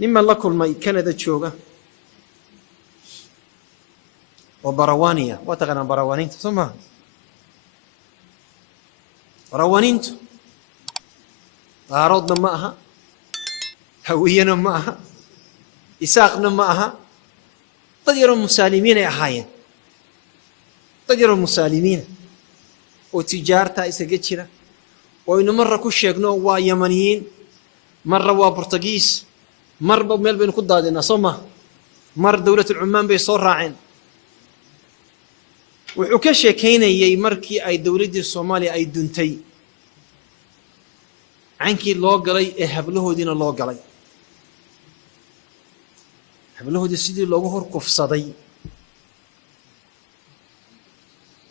نما لكل ما كندا تشوغا وبروانية وتغنى بروانين ثم بروانين تعرضنا معها هوينا معها إساقنا معها طير المسالمين يا حاين طير المسالمين وتجارتها إساقتشنا وإنه مرة كل شيء نوع يمنيين مرة وبرتغيس مرة بميل بين قدادنا صمة مرة دولة العمان بيصور راعين وحكشة كينا يي مركي أي دولة الصومالي أي دنتي عنكي لو قلي هبله دين الله قلي هبله دي سيدي لو هر كفصدي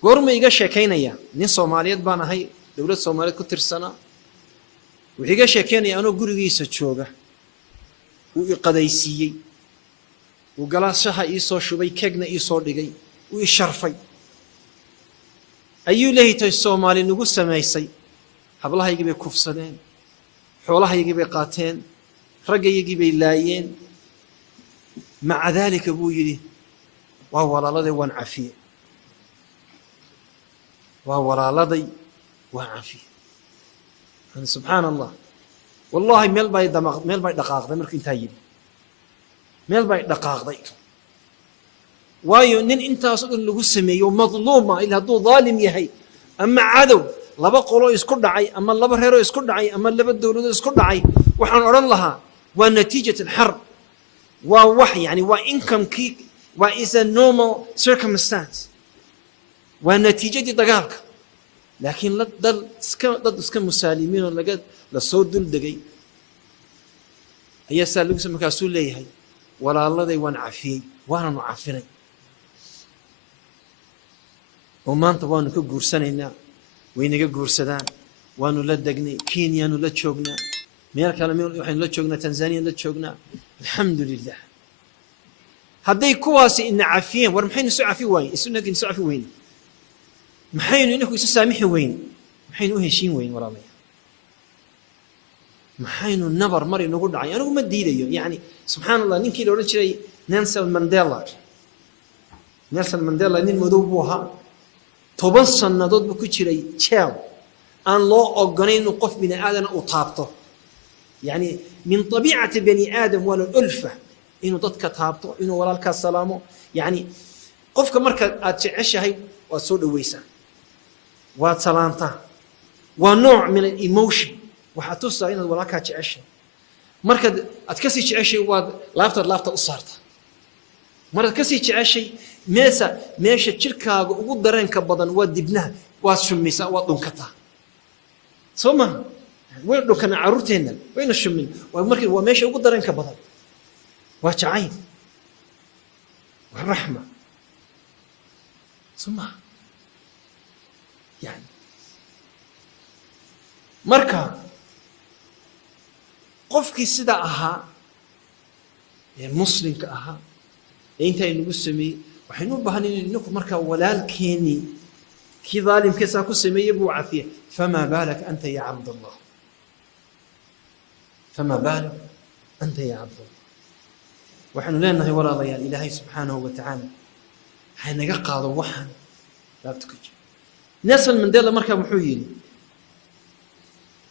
قرم يقشة كينا يا نين صوماليات بانا هاي دولة الصومالية كتر سنة وحكشة كينا أنا قرقي ستشوغة وقديسيي وقلاشها إيصو شبي كجنا إيصو لجي ويشرفي أيو لهي الصومالي نقول سمايسي حبلها يجيب كفصدين حولها يجيب قاتين رجع يجيب لايين مع ذلك أبو يدي وهو لدي وانعفيه وهو لدي وانعفيه سبحان الله والله ميل باي دماغ ميل باي دقائق ده مركين تايب ميل باي دقائق ذيك وايو نين انت اصلا اللي قسمي ومظلومه الى هدو ظالم يهي اما عدو لبا قولو اسكو دحاي اما لبا ريرو اسكو دحاي اما لبا دولدو اسكو دحاي waxaan oran lahaa waa natiijada الحرب waa wax yani waa income key waa is a normal circumstance waa natiijada dagaalka laakiin dad iska musaalimiin oo laga la soo dul degay ayaa saalugu markaasuu leeyahay walaaladay waan cafiyay waana nu cafinay oo maanta waanu ka guursanaynaa waynaga guursadaan waanu la degnay Kenya nu la joognaa meel kale waxaan la joognaa Tanzania la joognaa alxamdulillah hadday kuwaasi in cafiyeen war maxaynu soo cafi wayn isuna soo cafi wayn maxaynu inaku isu saamixi wayn maxaynu u heshiin wayn walaalayaal maxaynu nabar mar inagu dhacay anigu ma diidayo yani subhanallah ninkii la oran jiray Nelson Mandela nin madow buu ahaa 10 sanadood buu ku jiray jail aan loo ogolayn inuu qof bini aadan u taabto yani min tabiicati bani aadam wala ulfa inuu dadka taabto inuu walaalka salaamo yani qofka marka aad jeceshahay waa soo dhaweysaa waa salaanta waa nooc min emotion waxa tusaa inaad walaalka jeceshahay marka aad ka sii jeceshay waad laafta u saarta marka ka sii jeceshay meesha jirkaaga ugu dareenka badan waa dibnaha waa shumisa waa dhunkata soma way dhunkana caruurteena wayna shumin waa meesha ugu dareenka badan waa jacayl waa raxma soma yani marka qofkii sida ahaa ee muslimka ahaa ee inta inagu sameeyay waxaynu u baahan inuu marka walaalkeeni kii dhaalimkiisa ku sameeyay buu cafiye fama balak anta ya abdullah fama balak anta ya abdullah waxaanu leenahay walaalayaal ilaahay subhanahu wa ta'ala haynaga qaado waxan laabta ku jira Nelson Mandela marka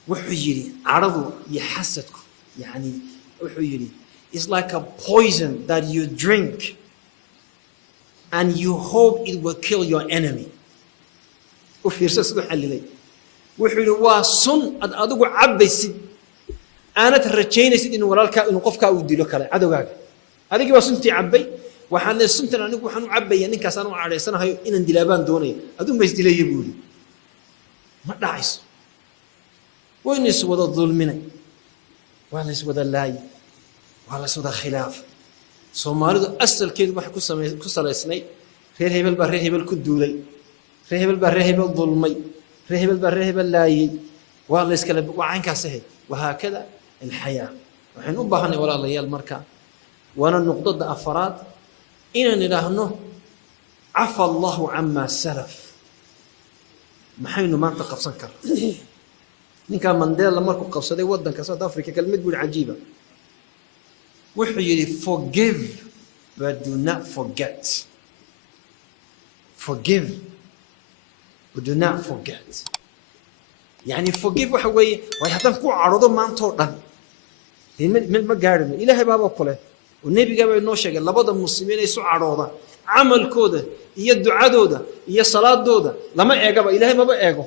wuxuu yiri caradu iyo xasadku yani wuxuu yiri it's like a poison that you drink and you hope it will kill your enemy وفيرسه sidoo xalilay wuxuu yiri waa sun adigu cabaysid aanad rajaynaysid in walaalka inuu qofka uu dilo kale cadawgaaga adigi waa suntii cabay waxaan leeyahay suntan anigu waxaan u cabayaa ninkaas aan u careysanahay inaan dilaabaan doonayo aduu ma isdilayay buuli ma dhacayso وين يسود الظلمنا ولا يسود اللاي ولا يسود الخلاف سومالي أصل كده واحد كسر يسني رهيب البرهيب الكدولي رهيب البرهيب الظلمي رهيب البرهيب اللاي والله يسكلب وعنك سهل وهكذا الحياة وحين أبهني ولا الله المركع وأنا النقطة أفراد إن نراهنه عفى الله عما سلف ما حين ما تقف سكر ninka Mandela markuu qabsaday wadanka South Africa kalmad guul cajiiba wuxuu yidhi forgive but do not forget. Forgive but do not forget. يعني forgive waxa weeye way haddaan ku cadhoodo maantoo dhan ma gaadhino. ilaahay baaba kule oo nebiga baa inoo sheegay labada muslimiin ay isu cadhoodaan camalkooda iyo ducadooda iyo salaadooda lama eegaba. ilaahay maba eego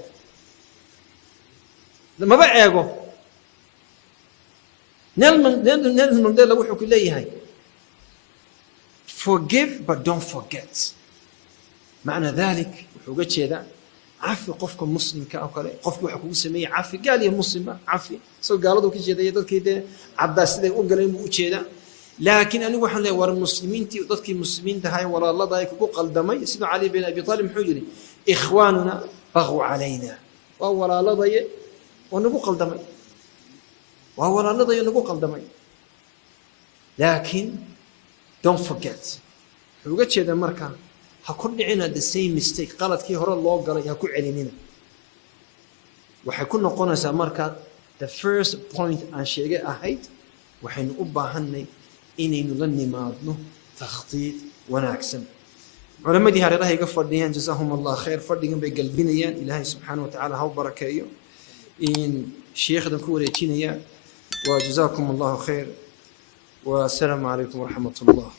Nelson Mandela wuxuu ku leeyahay forgive but don't forget. معنى ذلك wuxuu uga jeedaa cafi qofka muslimka oo kale qofkii waxa kugu sameeyay cafi gaal iyo muslima cafi soo gaaladu ka jeedaya dadkii cadda siday u galeen buu u jeedaa. laakiin anigu waxaan leeyahay war muslimiintii dadkii muslimiinta ahay walaalada ay kugu qaldamay sida Ali bin Abi Talib muxuu yiri ikhwanuna baghu alayna wa walaaladaye oo nagu qaldamay waa walaaladaye nagu qaldamay laakiin don't forget wuxuu uga jeedaa markaa ha ku dhicina the same mistake qaladkii hore loo galay ha ku celinina. waxay ku noqonaysaa marka the first point aan sheegay ahayd waxaynu u baahanay inaynu la nimaadno takhtiid wanaagsan. culamadii hareeraha iga fadhiyaan jazaahum allah khayr fadhigan bay galbinayaan ilaahay subxaanahu wa tacaala ha u barakeeyo in sheekhdan ku wareejinaya wa jazaakum allahu khayr wa assalaamu calaykum waraxmat ullah.